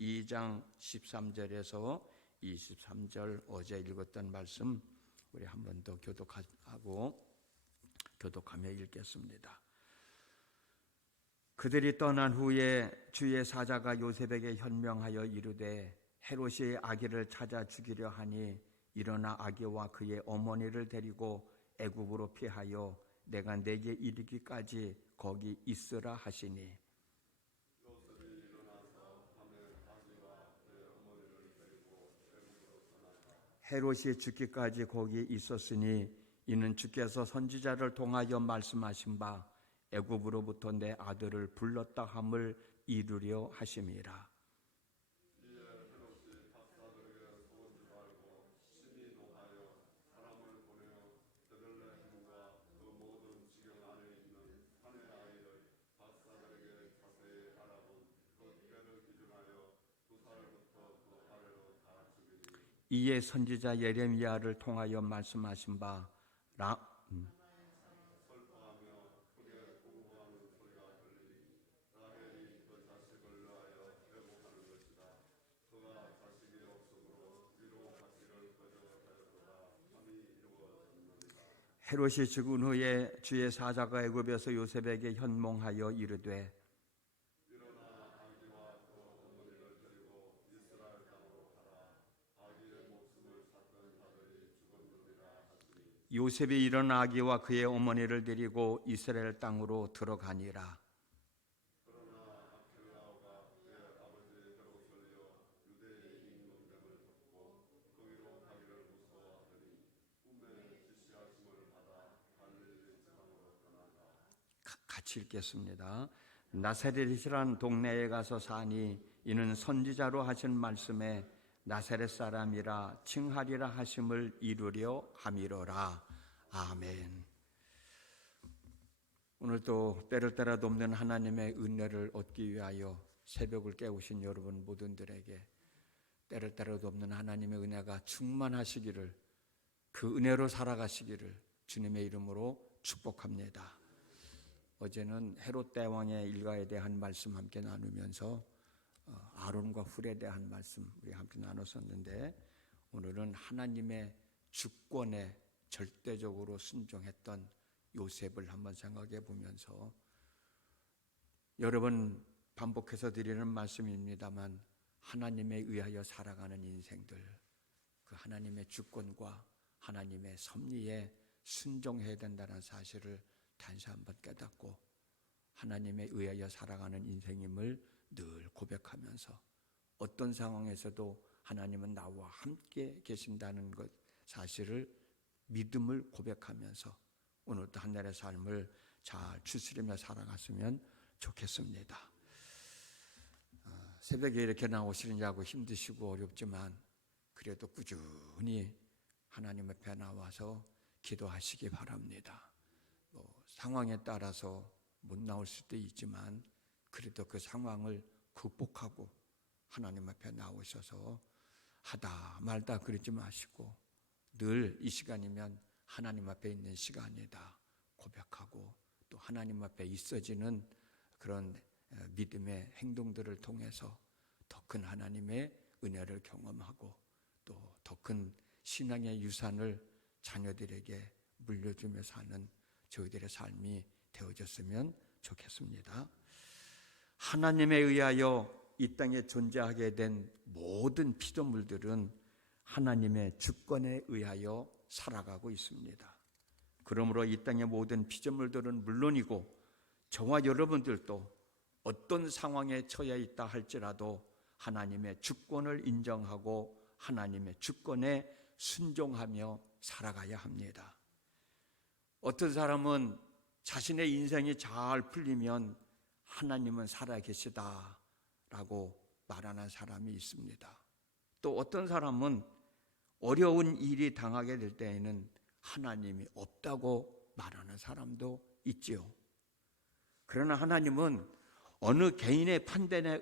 2장 13절에서 23절 어제 읽었던 말씀 우리 한 번 더 교독하며 읽겠습니다. 그들이 떠난 후에 주의 사자가 요셉에게 현명하여 이르되 헤롯이 아기를 찾아 죽이려 하니 일어나 아기와 그의 어머니를 데리고 애굽으로 피하여 내가 내게 이르기까지 거기 있으라 하시니 헤롯이 죽기까지 거기 있었으니 이는 주께서 선지자를 통하여 말씀하신 바 애굽으로부터 내 아들을 불렀다 함을 이루려 하심이라. 이에 선지자 예레미야를 통하여 말씀하신 바 헤롯이 죽은 후에 주의 사자가 애굽에서 요셉에게 현몽하여 이르되 요셉이 일어나 아기와 그의 어머니를 데리고 이스라엘 땅으로 들어가니라. 같이 읽겠습니다. 나사렛이란 동네에 가서 사니 이는 선지자로 하신 말씀에 나사렛 사람이라 칭하리라 하심을 이루려 함이로라. 아멘. 오늘도 때를 따라 돕는 하나님의 은혜를 얻기 위하여 새벽을 깨우신 여러분 모든들에게 때를 따라 돕는 하나님의 은혜가 충만하시기를, 그 은혜로 살아가시기를 주님의 이름으로 축복합니다. 어제는 헤롯 대왕의 일가에 대한 말씀 함께 나누면서 아론과 훌에 대한 말씀 우리 함께 나눴었는데, 오늘은 하나님의 주권에 절대적으로 순종했던 요셉을 한번 생각해 보면서, 여러 번 반복해서 드리는 말씀입니다만 하나님에 의하여 살아가는 인생들, 그 하나님의 주권과 하나님의 섭리에 순종해야 된다는 사실을 다시 한번 깨닫고 하나님에 의하여 살아가는 인생임을 늘 고백하면서, 어떤 상황에서도 하나님은 나와 함께 계신다는 것 사실을 믿음을 고백하면서 오늘도 한 날의 삶을 잘 추스리며 살아갔으면 좋겠습니다. 새벽에 이렇게 나오시느냐고 힘드시고 어렵지만 그래도 꾸준히 하나님 앞에 나와서 기도하시기 바랍니다. 상황에 따라서 못 나올 수도 있지만 그래도 그 상황을 극복하고 하나님 앞에 나오셔서 하다 말다 그러지 마시고 늘 이 시간이면 하나님 앞에 있는 시간이다 고백하고, 또 하나님 앞에 있어지는 그런 믿음의 행동들을 통해서 더 큰 하나님의 은혜를 경험하고 또 더 큰 신앙의 유산을 자녀들에게 물려주며 사는 저희들의 삶이 되어졌으면 좋겠습니다. 하나님에 의하여 이 땅에 존재하게 된 모든 피조물들은 하나님의 주권에 의하여 살아가고 있습니다. 그러므로 이 땅의 모든 피조물들은 물론이고 저와 여러분들도 어떤 상황에 처해 있다 할지라도 하나님의 주권을 인정하고 하나님의 주권에 순종하며 살아가야 합니다. 어떤 사람은 자신의 인생이 잘 풀리면 하나님은 살아계시다라고 말하는 사람이 있습니다. 또 어떤 사람은 어려운 일이 당하게 될 때에는 하나님이 없다고 말하는 사람도 있지요. 그러나 하나님은 어느 개인의 판단에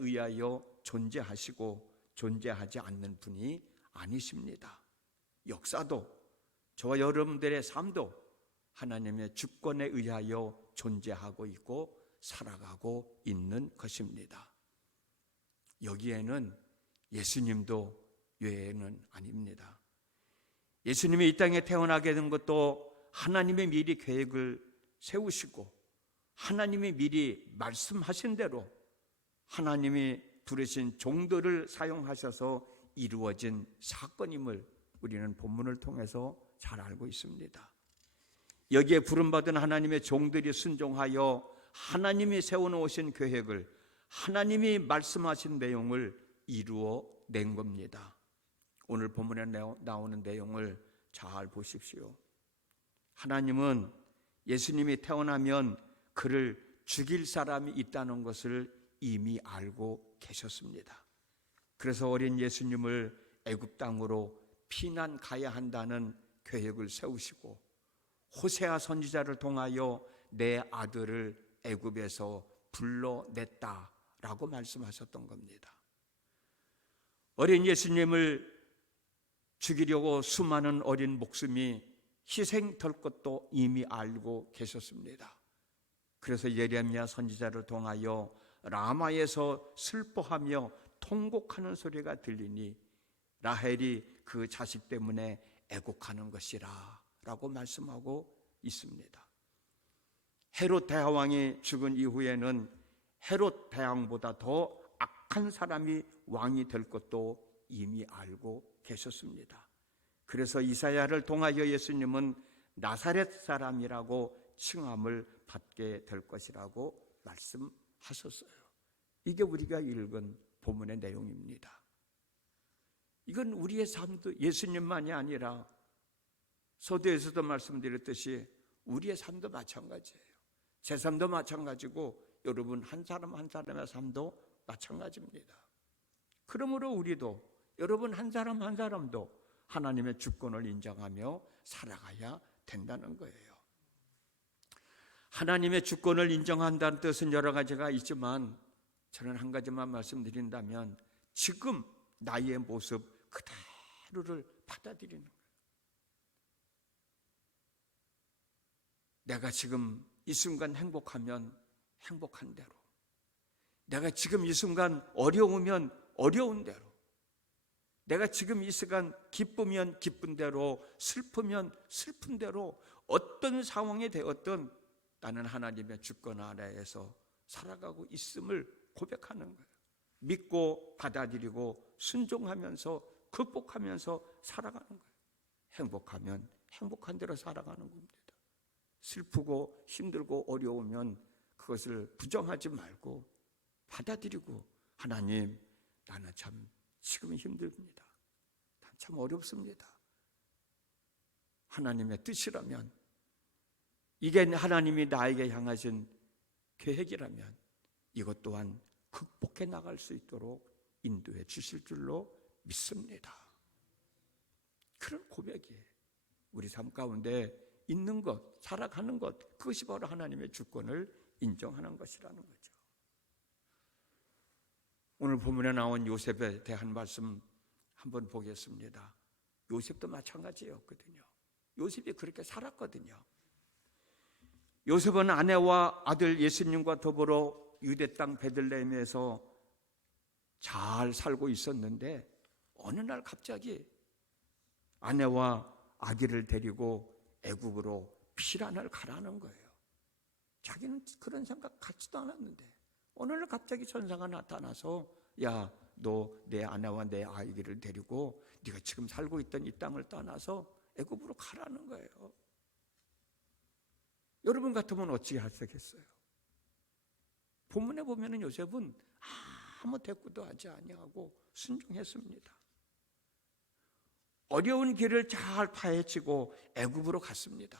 의하여 존재하시고 존재하지 않는 분이 아니십니다. 역사도 저와 여러분들의 삶도 하나님의 주권에 의하여 존재하고 있고 살아가고 있는 것입니다. 여기에는 예수님도 예외는 아닙니다. 예수님이 이 땅에 태어나게 된 것도 하나님의 미리 계획을 세우시고 하나님이 미리 말씀하신 대로 하나님이 부르신 종들을 사용하셔서 이루어진 사건임을 우리는 본문을 통해서 잘 알고 있습니다. 여기에 부름받은 하나님의 종들이 순종하여 하나님이 세워놓으신 계획을, 하나님이 말씀하신 내용을 이루어 낸 겁니다. 오늘 본문에 나오는 내용을 잘 보십시오. 하나님은 예수님이 태어나면 그를 죽일 사람이 있다는 것을 이미 알고 계셨습니다. 그래서 어린 예수님을 애굽 땅으로 피난 가야 한다는 계획을 세우시고 호세아 선지자를 통하여 내 아들을 애굽에서 불러냈다라고 말씀하셨던 겁니다. 어린 예수님을 죽이려고 수많은 어린 목숨이 희생될 것도 이미 알고 계셨습니다. 그래서 예레미야 선지자를 통하여 라마에서 슬퍼하며 통곡하는 소리가 들리니 라헬이 그 자식 때문에 애곡하는 것이라 라고 말씀하고 있습니다. 헤롯 대왕이 죽은 이후에는 헤롯 대왕보다 더 악한 사람이 왕이 될 것도 이미 알고 계셨습니다. 그래서 이사야를 통하여 예수님은 나사렛 사람이라고 칭함을 받게 될 것이라고 말씀하셨어요. 이게 우리가 읽은 본문의 내용입니다. 이건 우리의 삶도 예수님만이 아니라 서두에서도 말씀드렸듯이 우리의 삶도 마찬가지예요. 제 삶도 마찬가지고 여러분 한 사람 한 사람의 삶도 마찬가지입니다. 그러므로 우리도 여러분 한 사람 한 사람도 하나님의 주권을 인정하며 살아가야 된다는 거예요. 하나님의 주권을 인정한다는 뜻은 여러 가지가 있지만 저는 한 가지만 말씀드린다면 지금 나의 모습 그대로를 받아들이는 거예요. 내가 지금 이 순간 행복하면 행복한 대로, 내가 지금 이 순간 어려우면 어려운 대로, 내가 지금 이 시간 기쁘면 기쁜 대로, 슬프면 슬픈 대로 어떤 상황이 되었든 나는 하나님의 주권 아래에서 살아가고 있음을 고백하는 거예요. 믿고 받아들이고 순종하면서 극복하면서 살아가는 거예요. 행복하면 행복한 대로 살아가는 겁니다. 슬프고 힘들고 어려우면 그것을 부정하지 말고 받아들이고 하나님, 나는 참 지금 힘듭니다. 난 참 어렵습니다. 하나님의 뜻이라면, 이게 하나님이 나에게 향하신 계획이라면 이것 또한 극복해 나갈 수 있도록 인도해 주실 줄로 믿습니다. 그런 고백이 우리 삶 가운데 있는 것, 살아가는 것, 그것이 바로 하나님의 주권을 인정하는 것이라는 거죠. 오늘 본문에 나온 요셉에 대한 말씀 한번 보겠습니다. 요셉도 마찬가지였거든요. 요셉이 그렇게 살았거든요. 요셉은 아내와 아들 예수님과 더불어 유대 땅 베들레헴에서 잘 살고 있었는데 어느 날 갑자기 아내와 아기를 데리고 애굽으로 피란을 가라는 거예요. 자기는 그런 생각 갖지도 않았는데 어느 날 갑자기 천사가 나타나서 야, 너 내 아내와 내 아기를 데리고 네가 지금 살고 있던 이 땅을 떠나서 애굽으로 가라는 거예요. 여러분 같으면 어찌 하시겠어요? 본문에 보면은 요셉은 아무 대꾸도 하지 아니하고 순종했습니다. 어려운 길을 잘 파헤치고 애굽으로 갔습니다.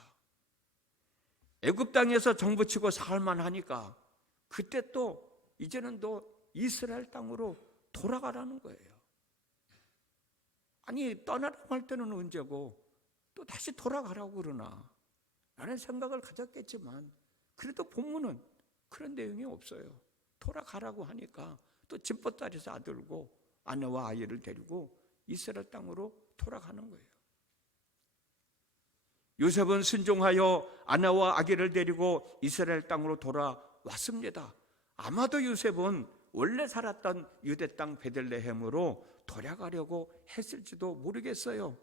애굽 땅에서 정부치고 살만 하니까 그때 또 이제는 또 이스라엘 땅으로 돌아가라는 거예요. 아니, 떠나라고 할 때는 언제고 또 다시 돌아가라고 그러나 라는 생각을 가졌겠지만 그래도 본문은 그런 내용이 없어요. 돌아가라고 하니까 또 집보따리 싸들고 아내와 아이를 데리고 이스라엘 땅으로 돌아가는 거예요. 요셉은 순종하여 아내와 아기를 데리고 이스라엘 땅으로 돌아왔습니다. 아마도 요셉은 원래 살았던 유대 땅 베들레헴으로 돌아가려고 했을지도 모르겠어요.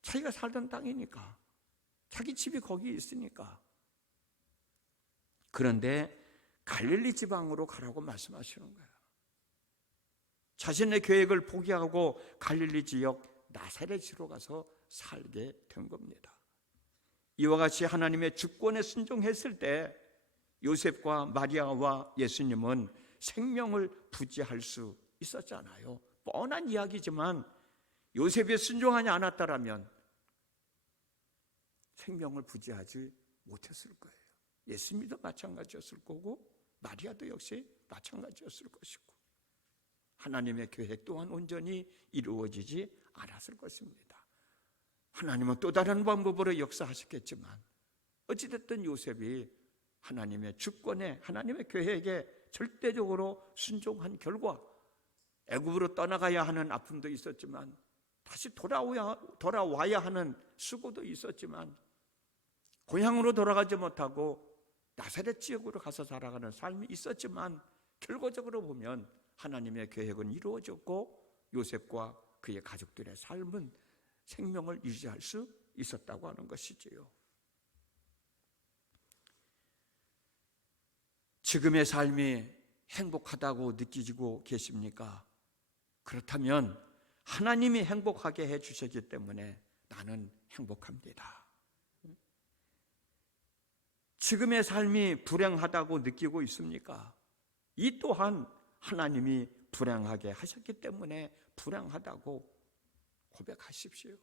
자기가 살던 땅이니까, 자기 집이 거기 있으니까. 그런데 갈릴리 지방으로 가라고 말씀하시는 거예요. 자신의 계획을 포기하고 갈릴리 지역 나사렛으로 가서 살게 된 겁니다. 이와 같이 하나님의 주권에 순종했을 때 요셉과 마리아와 예수님은 생명을 부지할 수 있었잖아요. 뻔한 이야기지만 요셉이 순종하지 않았다면 생명을 부지하지 못했을 거예요. 예수님도 마찬가지였을 거고 마리아도 역시 마찬가지였을 것이고 하나님의 계획 또한 온전히 이루어지지 않았을 것입니다. 하나님은 또 다른 방법으로 역사하셨겠지만 어찌됐든 요셉이 하나님의 주권에, 하나님의 계획에 절대적으로 순종한 결과 애굽으로 떠나가야 하는 아픔도 있었지만 다시 돌아와야 하는 수고도 있었지만 고향으로 돌아가지 못하고 나사렛 지역으로 가서 살아가는 삶이 있었지만 결과적으로 보면 하나님의 계획은 이루어졌고 요셉과 그의 가족들의 삶은 생명을 유지할 수 있었다고 하는 것이지요. 지금의 삶이 행복하다고 느끼고 계십니까? 그렇다면 하나님이 행복하게 해주셨기 때문에 나는 행복합니다. 지금의 삶이 불행하다고 느끼고 있습니까? 이 또한 하나님이 불행하게 하셨기 때문에 불행하다고 고백하십시오.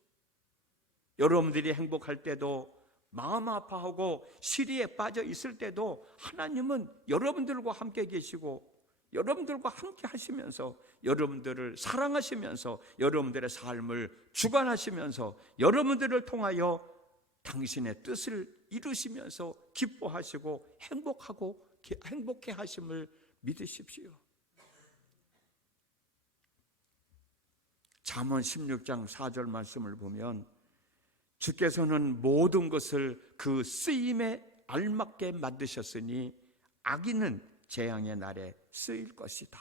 여러분들이 행복할 때도 마음 아파하고 시리에 빠져 있을 때도 하나님은 여러분들과 함께 계시고 여러분들과 함께 하시면서 여러분들을 사랑하시면서 여러분들의 삶을 주관하시면서 여러분들을 통하여 당신의 뜻을 이루시면서 기뻐하시고 행복해 하심을 믿으십시오. 잠언 16장 4절 말씀을 보면 주께서는 모든 것을 그 쓰임에 알맞게 만드셨으니 악인은 재앙의 날에 쓰일 것이다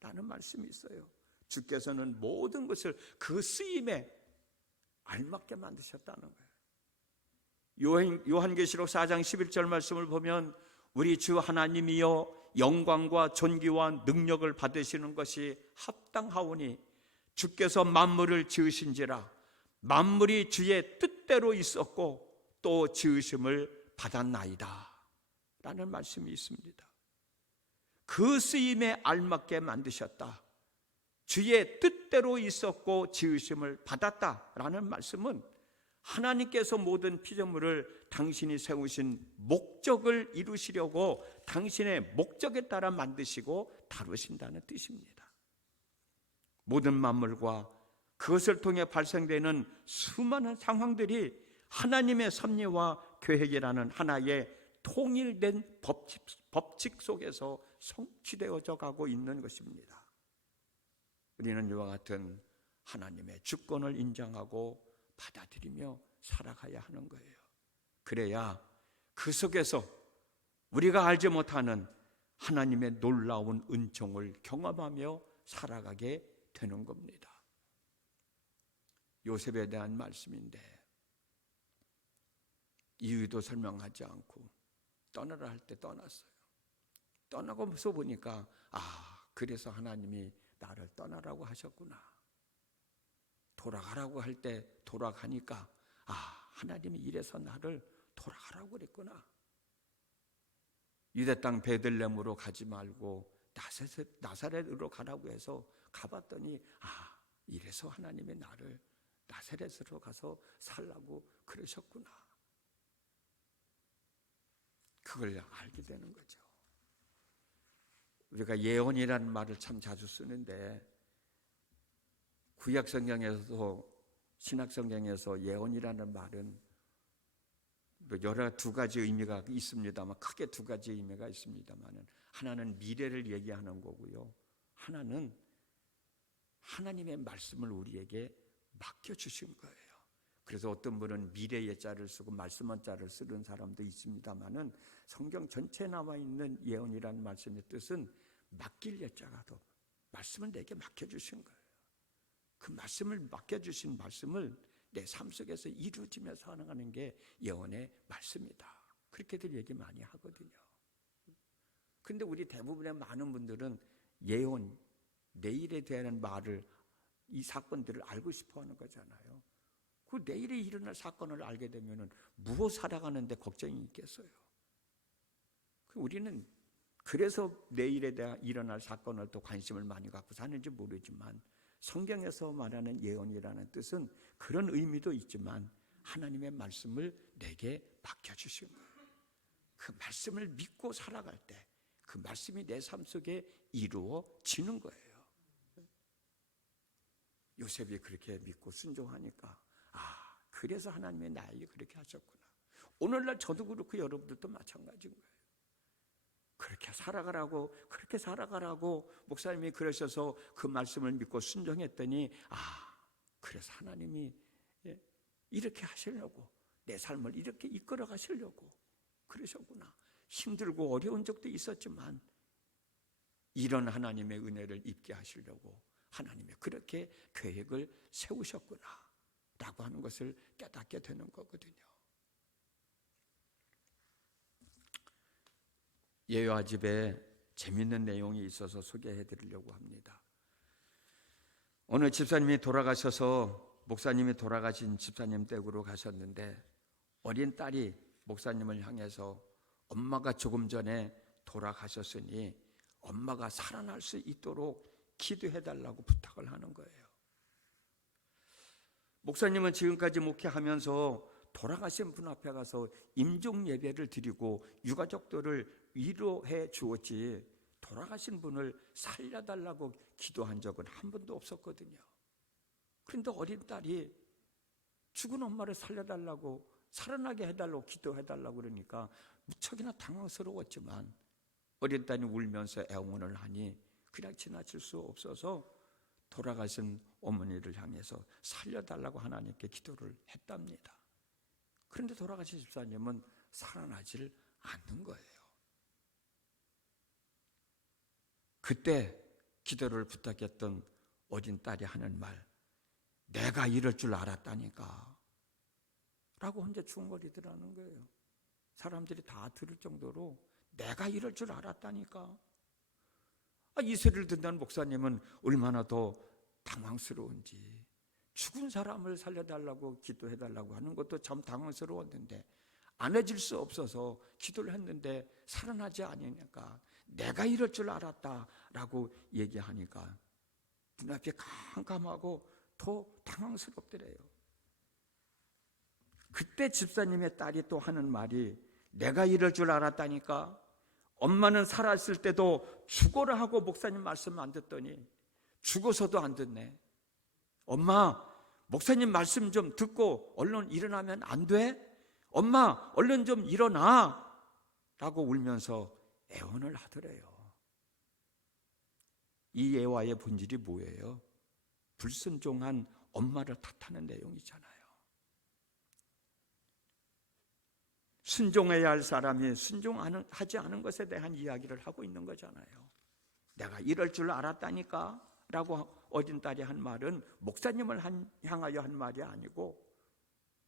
라는 말씀이 있어요. 주께서는 모든 것을 그 쓰임에 알맞게 만드셨다는 거예요. 요한계시록 4장 11절 말씀을 보면 우리 주 하나님이여 영광과 존귀와 능력을 받으시는 것이 합당하오니 주께서 만물을 지으신지라 만물이 주의 뜻대로 있었고 또 지으심을 받았나이다 라는 말씀이 있습니다. 그 쓰임에 알맞게 만드셨다, 주의 뜻대로 있었고 지으심을 받았다라는 말씀은 하나님께서 모든 피조물을 당신이 세우신 목적을 이루시려고 당신의 목적에 따라 만드시고 다루신다는 뜻입니다. 모든 만물과 그것을 통해 발생되는 수많은 상황들이 하나님의 섭리와 계획이라는 하나의 통일된 법칙 속에서 성취되어져 가고 있는 것입니다. 우리는 이와 같은 하나님의 주권을 인정하고 받아들이며 살아가야 하는 거예요. 그래야 그 속에서 우리가 알지 못하는 하나님의 놀라운 은총을 경험하며 살아가게 되는 겁니다. 요셉에 대한 말씀인데 이유도 설명하지 않고 떠나라 할 때 떠났어요. 떠나고서 보니까 그래서 하나님이 나를 떠나라고 하셨구나. 돌아가라고 할 때 돌아가니까 하나님이 이래서 나를 돌아가라고 그랬구나. 유대 땅 베들레헴으로 가지 말고 나사렛으로 가라고 해서 가봤더니 이래서 하나님이 나를 나사렛으로 가서 살라고 그러셨구나. 그걸 알게 되는 거죠. 우리가 예언이라는 말을 참 자주 쓰는데 구약 성경에서도 신약 성경에서 예언이라는 말은 여러 두 가지 의미가 있습니다만 크게 두 가지 의미가 있습니다만 하나는 미래를 얘기하는 거고요. 하나는 하나님의 말씀을 우리에게 맡겨주신 거예요. 그래서 어떤 분은 미래의 자를 쓰고 말씀한 자를 쓰는 사람도 있습니다만은 성경 전체에 나와 있는 예언이라는 말씀의 뜻은 맡길 예자가도 말씀을 내게 맡겨주신 거예요. 그 말씀을 맡겨주신 말씀을 내 삶 속에서 이루어지며 살아가는 게 예언의 말씀이다. 그렇게들 얘기 많이 하거든요. 근데 우리 대부분의 많은 분들은 예언, 내일에 대한 말을, 이 사건들을 알고 싶어 하는 거잖아요. 그 내일에 일어날 사건을 알게 되면 무엇 살아가는데 걱정이 있겠어요. 우리는 그래서 내일에 대한 일어날 사건을 또 관심을 많이 갖고 사는지 모르지만, 성경에서 말하는 예언이라는 뜻은 그런 의미도 있지만 하나님의 말씀을 내게 맡겨주신 거예요. 그 말씀을 믿고 살아갈 때 그 말씀이 내 삶 속에 이루어지는 거예요. 요셉이 그렇게 믿고 순종하니까, 그래서 하나님의 나에게 그렇게 하셨구나. 오늘날 저도 그렇고 여러분들도 마찬가지인 거예요. 그렇게 살아가라고 목사님이 그러셔서 그 말씀을 믿고 순종했더니, 그래서 하나님이 이렇게 하시려고, 내 삶을 이렇게 이끌어 가시려고 그러셨구나. 힘들고 어려운 적도 있었지만 이런 하나님의 은혜를 입게 하시려고 하나님이 그렇게 계획을 세우셨구나 라고 하는 것을 깨닫게 되는 거거든요. 예화 집에 재밌는 내용이 있어서 소개해 드리려고 합니다. 어느 집사님이 돌아가셔서, 목사님이 돌아가신 집사님 댁으로 가셨는데, 어린 딸이 목사님을 향해서 엄마가 조금 전에 돌아가셨으니 엄마가 살아날 수 있도록 기도해 달라고 부탁을 하는 거예요. 목사님은 지금까지 목회하면서 돌아가신 분 앞에 가서 임종 예배를 드리고 유가족들을 위로해 주었지, 돌아가신 분을 살려달라고 기도한 적은 한 번도 없었거든요. 그런데 어린 딸이 죽은 엄마를 살려달라고, 살아나게 해달라고 기도해달라고 그러니까 무척이나 당황스러웠지만 어린 딸이 울면서 애원을 하니 그냥 지나칠 수 없어서 돌아가신 어머니를 향해서 살려달라고 하나님께 기도를 했답니다. 그런데 돌아가신 집사님은 살아나질 않는 거예요. 그때 기도를 부탁했던 어린 딸이 하는 말, 내가 이럴 줄 알았다니까 라고 혼자 중얼이더라는 거예요. 사람들이 다 들을 정도로 내가 이럴 줄 알았다니까. 이 소리를 듣는 목사님은 얼마나 더 당황스러운지, 죽은 사람을 살려달라고 기도해달라고 하는 것도 참 당황스러웠는데 안 해질 수 없어서 기도를 했는데 살아나지 않으니까 내가 이럴 줄 알았다라고 얘기하니까 눈앞이 캄캄하고 더 당황스럽더래요. 그때 집사님의 딸이 또 하는 말이, 내가 이럴 줄 알았다니까. 엄마는 살았을 때도 죽어라 하고 목사님 말씀 안 듣더니 죽어서도 안 듣네. 엄마, 목사님 말씀 좀 듣고 얼른 일어나면 안 돼? 엄마, 얼른 좀 일어나 라고 울면서 애원을 하더래요. 이 예화의 본질이 뭐예요? 불순종한 엄마를 탓하는 내용이잖아요. 순종해야 할 사람이 순종하지 않은 것에 대한 이야기를 하고 있는 거잖아요. 내가 이럴 줄 알았다니까 라고 어린 딸이 한 말은 목사님을 향하여 한 말이 아니고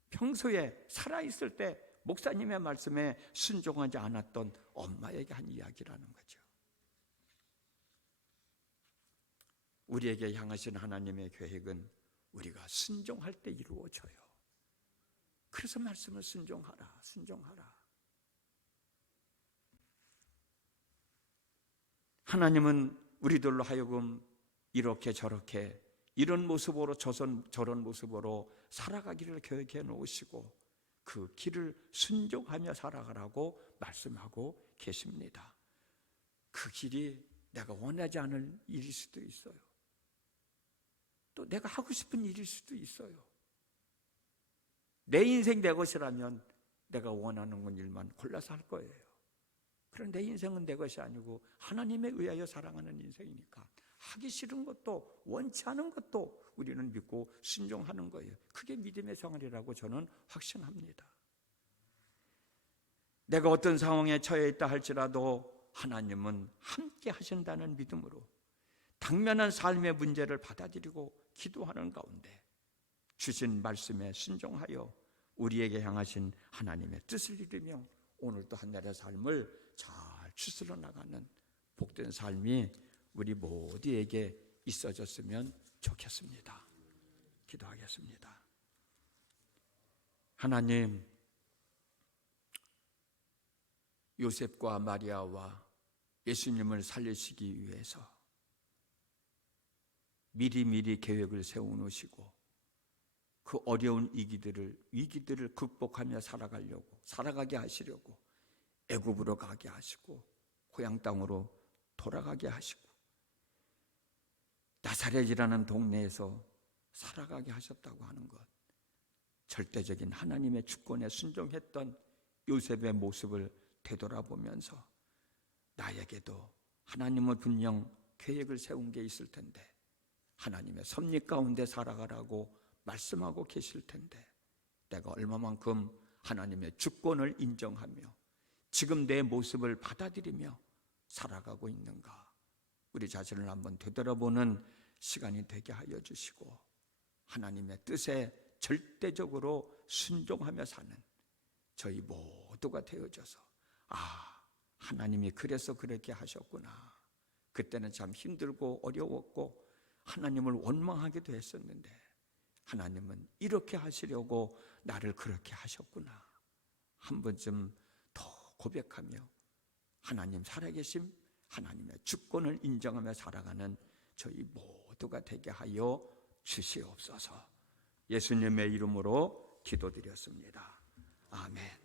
평소에 살아있을 때 목사님의 말씀에 순종하지 않았던 엄마에게 한 이야기라는 거죠. 우리에게 향하신 하나님의 계획은 우리가 순종할 때 이루어져요. 그래서 말씀을 순종하라. 하나님은 우리들로 하여금 이렇게 저렇게 이런 모습으로 저런 모습으로 살아가기를 계획해 놓으시고 그 길을 순종하며 살아가라고 말씀하고 계십니다. 그 길이 내가 원하지 않을 일일 수도 있어요. 또 내가 하고 싶은 일일 수도 있어요. 내 인생 내 것이라면 내가 원하는 일만 골라서 할 거예요. 그런데 내 인생은 내 것이 아니고 하나님에 의하여 살아가는 인생이니까 하기 싫은 것도 원치 않은 것도 우리는 믿고 순종하는 거예요. 그게 믿음의 생활이라고 저는 확신합니다. 내가 어떤 상황에 처해 있다 할지라도 하나님은 함께 하신다는 믿음으로 당면한 삶의 문제를 받아들이고 기도하는 가운데 주신 말씀에 순종하여 우리에게 향하신 하나님의 뜻을 이루며 오늘도 한 날의 삶을 잘 추스러 나가는 복된 삶이 우리 모두에게 있어졌으면 좋겠습니다. 기도하겠습니다. 하나님, 요셉과 마리아와 예수님을 살리시기 위해서 미리미리 계획을 세워놓으시고 그 어려운 위기들을 극복하며 살아가게 하시려고 애굽으로 가게 하시고 고향 땅으로 돌아가게 하시고 나사렛이라는 동네에서 살아가게 하셨다고 하는 것, 절대적인 하나님의 주권에 순종했던 요셉의 모습을 되돌아보면서 나에게도 하나님은 분명 계획을 세운 게 있을 텐데 하나님의 섭리 가운데 살아가라고 말씀하고 계실 텐데 내가 얼마만큼 하나님의 주권을 인정하며 지금 내 모습을 받아들이며 살아가고 있는가, 우리 자신을 한번 되돌아보는 시간이 되게 하여 주시고 하나님의 뜻에 절대적으로 순종하며 사는 저희 모두가 되어져서 하나님이 그래서 그렇게 하셨구나, 그때는 참 힘들고 어려웠고 하나님을 원망하기도 했었는데 하나님은 이렇게 하시려고 나를 그렇게 하셨구나, 한 번쯤 더 고백하며 하나님 살아계심, 하나님의 주권을 인정하며 살아가는 저희 모두가 되게 하여 주시옵소서. 예수님의 이름으로 기도드렸습니다. 아멘.